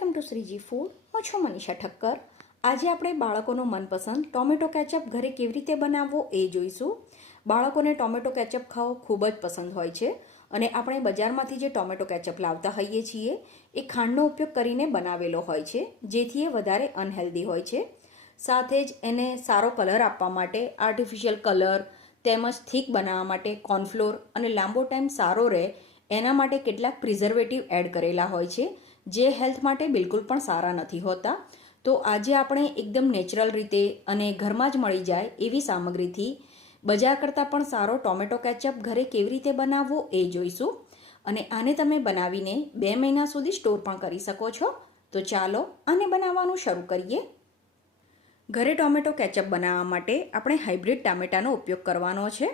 Welcome to Shriji food. હું છું મનીષા ઠક્કર. આજે આપણે બાળકોનો મનપસંદ ટોમેટો કેચઅપ ઘરે કેવી રીતે બનાવવો એ જોઈશું. બાળકોને ટોમેટો કેચઅપ ખાવો ખૂબ જ પસંદ હોય છે અને આપણે બજારમાંથી જે ટોમેટો કેચઅપ લાવતા હોઈએ છીએ એ ખાંડનો ઉપયોગ કરીને બનાવેલો હોય છે, જેથી એ વધારે અનહેલ્ધી હોય છે. સાથે જ એને સારો કલર આપવા માટે આર્ટિફિશિયલ કલર તેમજ થીક બનાવવા માટે કોર્નફ્લોર અને લાંબો ટાઈમ સારો રહે એના માટે કેટલાક પ્રિઝર્વેટિવ એડ કરેલા હોય છે, જે હેલ્થ માટે બિલકુલ પણ સારા નથી હોતા. તો આજે આપણે એકદમ નેચરલ રીતે અને ઘરમાં જ મળી જાય એવી સામગ્રીથી બજાર કરતાં પણ સારો ટોમેટો કેચઅપ ઘરે કેવી રીતે બનાવવો એ જોઈશું. અને આને તમે બનાવીને 2 મહિના સુધી સ્ટોર પણ કરી શકો છો. તો ચાલો આને બનાવવાનું શરૂ કરીએ. ઘરે ટોમેટો કેચઅપ બનાવવા માટે આપણે હાઇબ્રિડ ટામેટાનો ઉપયોગ કરવાનો છે.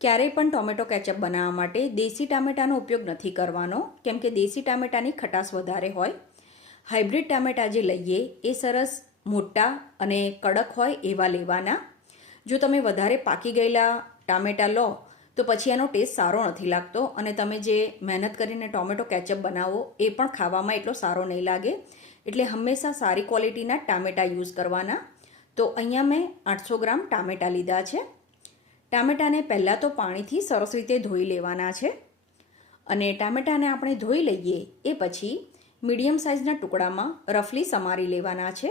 ક્યારેય પણ ટોમેટો કેચઅપ બનાવવા માટે દેશી ટામેટાનો ઉપયોગ નથી કરવાનો, કેમ કે દેશી ટામેટાની ખટાશ વધારે હોય. હાઇબ્રિડ ટામેટા જે લઈએ એ સરસ મોટા અને કડક હોય એવા લેવાના. જો તમે વધારે પાકી ગયેલા ટામેટા લો તો પછી એનો ટેસ્ટ સારો નથી લાગતો અને તમે જે મહેનત કરીને ટોમેટો કેચઅપ બનાવો એ પણ ખાવામાં એટલો સારો નહીં લાગે. એટલે હંમેશા સારી ક્વોલિટીના ટામેટા યુઝ કરવાના. તો અહીંયા મેં 800 ગ્રામ ટામેટા લીધા છે. ટામેટાને પહેલાં તો પાણીથી સરસ રીતે ધોઈ લેવાના છે અને ટામેટાને આપણે ધોઈ લઈએ એ પછી મીડિયમ સાઇઝના ટુકડામાં રફલી સમારી લેવાના છે.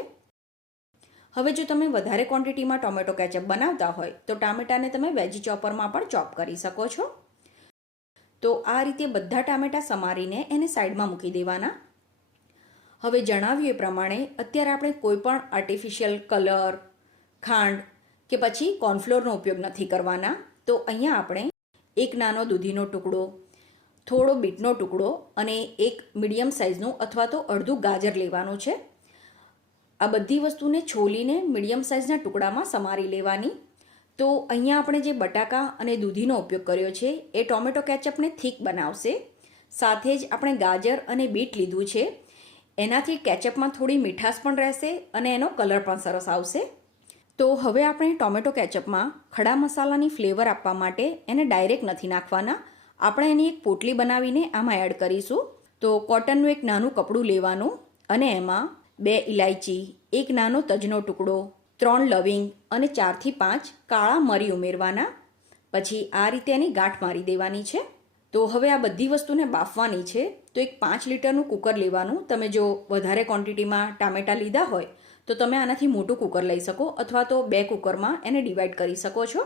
હવે જો તમે વધારે ક્વોન્ટિટીમાં ટોમેટો કેચઅપ બનાવતા હોય તો ટામેટાને તમે વેજી ચોપરમાં પણ ચોપ કરી શકો છો. તો આ રીતે બધા ટામેટા સમારીને એને સાઈડમાં મૂકી દેવાના. હવે જણાવ્યું એ પ્રમાણે અત્યારે આપણે કોઈ પણ આર્ટિફિશિયલ કલર, ખાંડ કે પછી કોર્નફ્લોરનો ઉપયોગ નથી કરવાના. તો અહીંયા આપણે એક નાનો દૂધીનો ટુકડો, થોડો બીટનો ટુકડો અને એક મીડિયમ સાઇઝનું અથવા તો અડધું ગાજર લેવાનું છે. આ બધી વસ્તુને છોલીને મીડિયમ સાઇઝના ટુકડામાં સમારી લેવાની. તો અહીંયા આપણે જે બટાકા અને દૂધીનો ઉપયોગ કર્યો છે એ ટોમેટો કેચઅપને થીક બનાવશે. સાથે જ આપણે ગાજર અને બીટ લીધું છે, એનાથી કેચઅપમાં થોડી મીઠાશ પણ રહેશે અને એનો કલર પણ સરસ આવશે. તો હવે આપણે ટોમેટો કેચઅપમાં ખડા મસાલાની ફ્લેવર આપવા માટે એને ડાયરેક્ટ નથી નાખવાના. આપણે એની એક પોટલી બનાવીને આમાં એડ કરીશું. તો કોટનનું એક નાનું કપડું લેવાનું અને એમાં 2 ઇલાયચી, એક નાનો તજનો ટુકડો, 3 લવિંગ અને 4 થી 5 કાળા મરી ઉમેરવાના. પછી આ રીતે એની ગાંઠ મારી દેવાની છે. તો હવે આ બધી વસ્તુને બાફવાની છે. તો એક 5 લીટરનું કુકર લેવાનું. તમે જો વધારે ક્વોન્ટિટીમાં ટામેટાં લીધા હોય તો તમે આનાથી મોટું કુકર લઈ શકો અથવા તો 2 કુકરમાં એને ડિવાઈડ કરી શકો છો.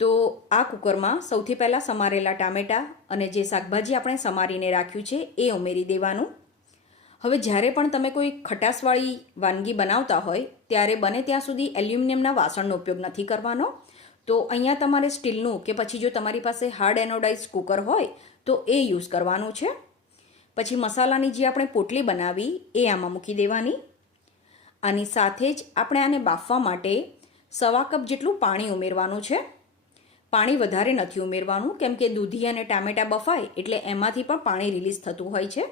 તો આ કુકરમાં સૌથી પહેલાં સમારેલા ટામેટાં અને જે શાકભાજી આપણે સમારીને રાખ્યું છે એ ઉમેરી દેવાનું. હવે જ્યારે પણ તમે કોઈ ખટાશવાળી વાનગી બનાવતા હોય ત્યારે બને ત્યાં સુધી એલ્યુમિનિયમના વાસણનો ઉપયોગ નથી કરવાનો. તો અહીંયા તમારે સ્ટીલનું કે પછી જો તમારી પાસે હાર્ડ એનોડાઇઝ કુકર હોય તો એ યુઝ કરવાનું છે. પછી મસાલાની જે આપણે પોટલી બનાવી એ આમાં મૂકી દેવાની. આની સાથે જ આપણે આને બાફવા માટે 1/4 કપ જેટલું પાણી ઉમેરવાનું છે. પાણી વધારે નથી ઉમેરવાનું, કેમ કે દૂધી અને ટામેટાં બફાય એટલે એમાંથી પણ પાણી રિલીઝ થતું હોય છે.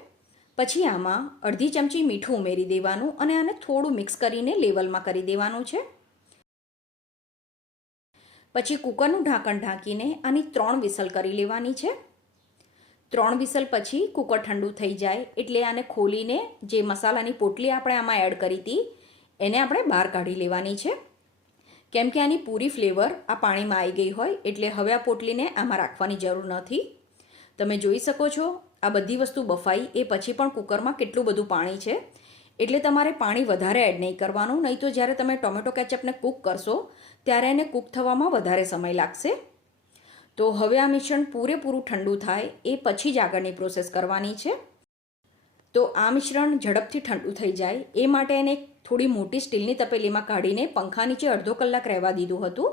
પછી આમાં અડધી ચમચી મીઠું ઉમેરી દેવાનું અને આને થોડું મિક્સ કરીને લેવલમાં કરી દેવાનું છે. પછી કુકરનું ઢાંકણ ઢાંકીને આની 3 વિસલ કરી લેવાની છે. 3 વિસલ પછી કુકર ઠંડુ થઈ જાય એટલે આને ખોલીને જે મસાલાની પોટલી આપણે આમાં એડ કરી હતી એને આપણે બહાર કાઢી લેવાની છે. કેમ કે આની પૂરી ફ્લેવર આ પાણીમાં આવી ગઈ હોય એટલે હવે આ પોટલીને આમાં રાખવાની જરૂર નથી. તમે જોઈ શકો છો આ બધી વસ્તુ બફાઈ એ પછી પણ કુકરમાં કેટલું બધું પાણી છે. એટલે તમારે પાણી વધારે એડ નહીં કરવાનું, નહીં તો જ્યારે તમે ટોમેટો કેચઅપને કૂક કરશો ત્યારે એને કૂક થવામાં વધારે સમય લાગશે. તો હવે આ મિશ્રણ પૂરેપૂરું ઠંડુ થાય એ પછી જ આગળની પ્રોસેસ કરવાની છે. તો આ મિશ્રણ ઝડપથી ઠંડુ થઈ જાય એ માટે એને થોડી મોટી સ્ટીલની તપેલીમાં કાઢીને પંખા નીચે અડધો કલાક રહેવા દીધું હતું.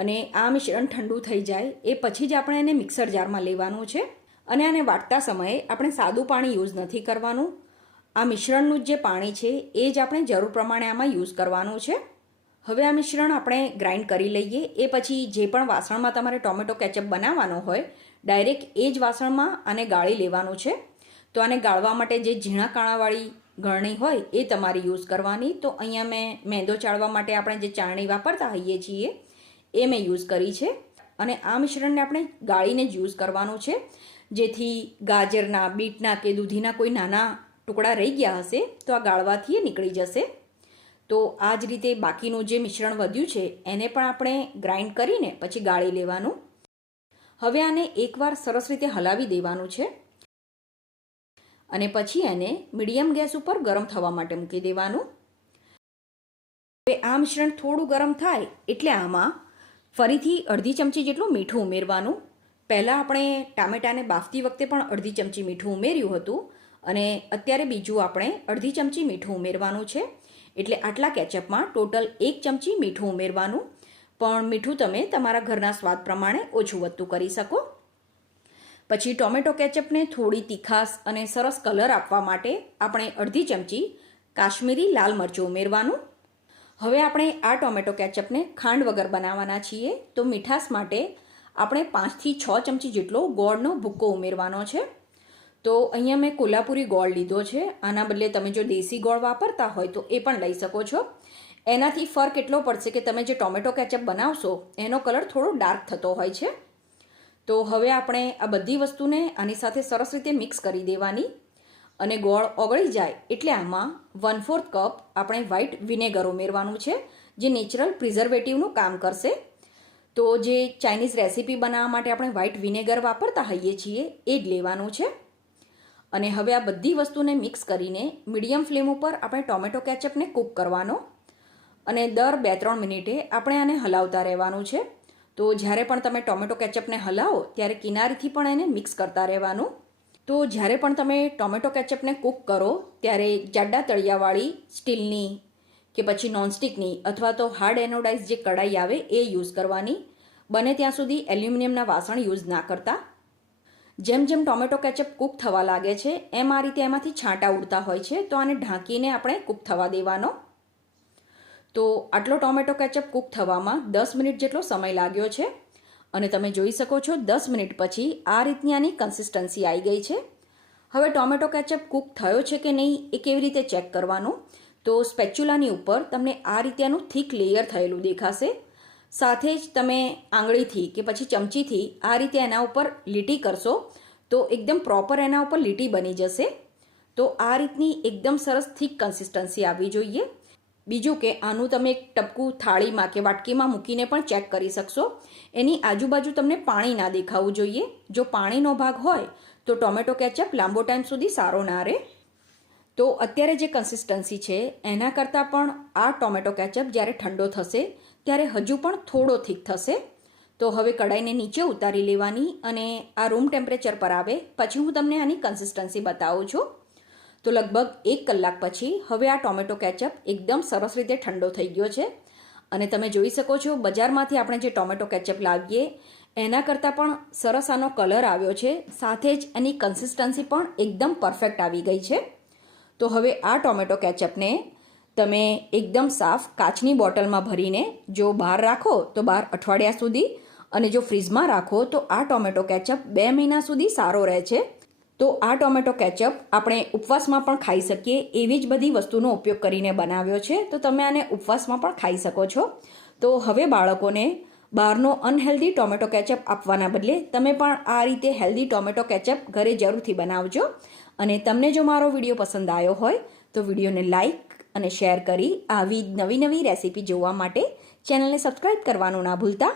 અને આ મિશ્રણ ઠંડુ થઈ જાય એ પછી જ આપણે એને મિક્સર જારમાં લેવાનું છે. અને આને વાટતા સમયે આપણે સાદું પાણી યુઝ નથી કરવાનું. આ મિશ્રણનું જે પાણી છે એ જ આપણે જરૂર પ્રમાણે આમાં યુઝ કરવાનું છે. હવે આ મિશ્રણ આપણે ગ્રાઇન્ડ કરી લઈએ. એ પછી જે પણ વાસણમાં તમારે ટોમેટો કેચઅપ બનાવવાનો હોય ડાયરેક્ટ એ જ વાસણમાં આને ગાળી લેવાનું છે. તો આને ગાળવા માટે જે ઝીણા કાણાવાળી ગળણી હોય એ તમારે યુઝ કરવાની. તો અહીંયા મેં મેંદો ચાળવા માટે આપણે જે ચાળણી વાપરતા હોઈએ છીએ એ મેં યુઝ કરી છે. અને આ મિશ્રણને આપણે ગાળીને જ યુઝ કરવાનું છે, જેથી ગાજરના, બીટના કે દૂધીના કોઈ નાના ટુકડા રહી ગયા હશે તો આ ગાળવાથી એ નીકળી જશે. તો આ જ રીતે બાકીનું જે મિશ્રણ વધ્યું છે એને પણ આપણે ગ્રાઇન્ડ કરીને પછી ગાળી લેવાનું. હવે આને એકવાર સરસ રીતે હલાવી દેવાનું છે અને પછી એને મીડિયમ ગેસ ઉપર ગરમ થવા માટે મૂકી દેવાનું. હવે આ મિશ્રણ થોડું ગરમ થાય એટલે આમાં ફરીથી અડધી ચમચી જેટલું મીઠું ઉમેરવાનું. પહેલાં આપણે ટામેટાને બાફતી વખતે પણ અડધી ચમચી મીઠું ઉમેર્યું હતું અને અત્યારે બીજું આપણે અડધી ચમચી મીઠું ઉમેરવાનું છે. એટલે આટલા કેચઅપમાં ટોટલ 1 ચમચી મીઠું ઉમેરવાનું. પણ મીઠું તમે તમારા ઘરના સ્વાદ પ્રમાણે ઓછું વધતું કરી શકો. પછી ટોમેટો કેચઅપને થોડી તીખાશ અને સરસ કલર આપવા માટે આપણે અડધી ચમચી કાશ્મીરી લાલ મરચું ઉમેરવાનું. હવે આપણે આ ટોમેટો કેચઅપને ખાંડ વગર બનાવવાના છીએ, તો મીઠાશ માટે આપણે 5 થી 6 ચમચી જેટલો ગોળનો ભૂક્કો ઉમેરવાનો છે. તો અહીંયા મેં કોલ્હાપુરી ગોળ લીધો છે. આના બદલે તમે જો દેશી ગોળ વાપરતા હોય તો એ પણ લઈ શકો છો. એનાથી ફરક એટલો પડશે કે તમે જે ટોમેટો કેચઅપ બનાવશો એનો કલર થોડો ડાર્ક થતો હોય છે. તો હવે આપણે આ બધી વસ્તુને આની સાથે સરસ રીતે મિક્સ કરી દેવાની અને ગોળ ઓગળી જાય એટલે આમાં 1/4 કપ આપણે વ્હાઇટ વિનેગર ઉમેરવાનું છે, જે નેચરલ પ્રિઝર્વેટિવનું કામ કરશે. તો જે ચાઇનીઝ રેસીપી બનાવવા માટે આપણે વ્હાઇટ વિનેગર વાપરતા હોઈએ છીએ એ જ લેવાનું છે. અને હવે આ બધી વસ્તુને મિક્સ કરીને મીડિયમ ફ્લેમ ઉપર આપણે ટોમેટો કેચઅપને કૂક કરવાનો અને દર 2-3 મિનિટે આપણે આને હલાવતા રહેવાનું છે. તો જ્યારે પણ તમે ટોમેટો કેચઅપને હલાવો ત્યારે કિનારીથી પણ એને મિક્સ કરતા રહેવાનું. તો જ્યારે પણ તમે ટોમેટો કેચઅપને કૂક કરો ત્યારે જાડા તળિયાવાળી સ્ટીલની કે પછી નોનસ્ટિકની અથવા તો હાર્ડ એનોડાઇઝ જે કડાઈ આવે એ યુઝ કરવાની. બને ત્યાં સુધી એલ્યુમિનિયમના વાસણ યુઝ ના કરતા. જેમ જેમ ટોમેટો કેચઅપ કૂક થવા લાગે છે એમ આ રીતે એમાંથી છાંટા ઉડતા હોય છે, તો આને ઢાંકીને આપણે કૂક થવા દેવાનો. તો આટલો ટોમેટો કેચઅપ કૂક થવામાં 10 મિનિટ જેટલો સમય લાગ્યો છે અને તમે જોઈ શકો છો 10 મિનિટ પછી આ રીતની આની કન્સિસ્ટન્સી આવી ગઈ છે. હવે ટોમેટો કેચઅપ કૂક થયો છે કે નહીં એ કેવી રીતે ચેક કરવાનું? તો સ્પેચ્યુલાની ઉપર તમને આ રીતેનું થીક લેયર થયેલું દેખાશે. સાથે જ તમે આંગળીથી કે પછી ચમચીથી આ રીતે એના ઉપર લીટી કરશો તો એકદમ પ્રોપર એના ઉપર લીટી બની જશે. તો આ રીતની એકદમ સરસ થીક કન્સિસ્ટન્સી આવવી જોઈએ. બીજું કે આનું તમે એક ટપકું થાળીમાં કે વાટકીમાં મૂકીને પણ ચેક કરી શકશો. એની આજુબાજુ તમને પાણી ના દેખાવું જોઈએ. જો પાણીનો ભાગ હોય તો ટોમેટો કેચઅપ લાંબો ટાઈમ સુધી સારો ના રહે. તો અત્યારે જે કન્સિસ્ટન્સી છે એના કરતાં પણ આ ટોમેટો કેચઅપ જ્યારે ઠંડો થશે ત્યારે હજુ પણ થોડો થીક થશે. તો હવે કડાઈને નીચે ઉતારી લેવાની અને આ રૂમ ટેમ્પરેચર પર આવે પછી હું તમને આની કન્સિસ્ટન્સી બતાવું છું. તો લગભગ 1 કલાક પછી હવે આ ટોમેટો કેચઅપ એકદમ સરસ રીતે ઠંડો થઈ ગયો છે અને તમે જોઈ શકો છો બજારમાંથી આપણે જે ટોમેટો કેચઅપ લાવીએ એના કરતાં પણ સરસ આનો કલર આવ્યો છે. સાથે જ એની કન્સિસ્ટન્સી પણ એકદમ પરફેક્ટ આવી ગઈ છે. તો હવે આ ટોમેટો કેચઅપને તમે એકદમ સાફ કાચની બોટલમાં ભરીને જો બહાર રાખો તો 12 અઠવાડિયા સુધી અને જો ફ્રીઝમાં રાખો તો આ ટોમેટો કેચઅપ 2 મહિના સુધી સારો રહે છે. તો આ ટોમેટો કેચઅપ આપણે ઉપવાસમાં પણ ખાઈ શકીએ એવી જ બધી વસ્તુનો ઉપયોગ કરીને બનાવ્યો છે. તો તમે આને ઉપવાસમાં પણ ખાઈ શકો છો. તો હવે બાળકોને બહારનો અનહેલ્ધી ટોમેટો કેચઅપ આપવાના બદલે તમે પણ આ રીતે હેલ્ધી ટોમેટો કેચઅપ ઘરે જરૂરથી બનાવજો. અને તમને જો મારો વિડીયો પસંદ આવ્યો હોય તો વિડીયોને લાઈક અને શેર કરી આવી નવી રેસીપી જોવા માટે ચેનલને સબસ્ક્રાઈબ કરવાનું ના ભૂલતા.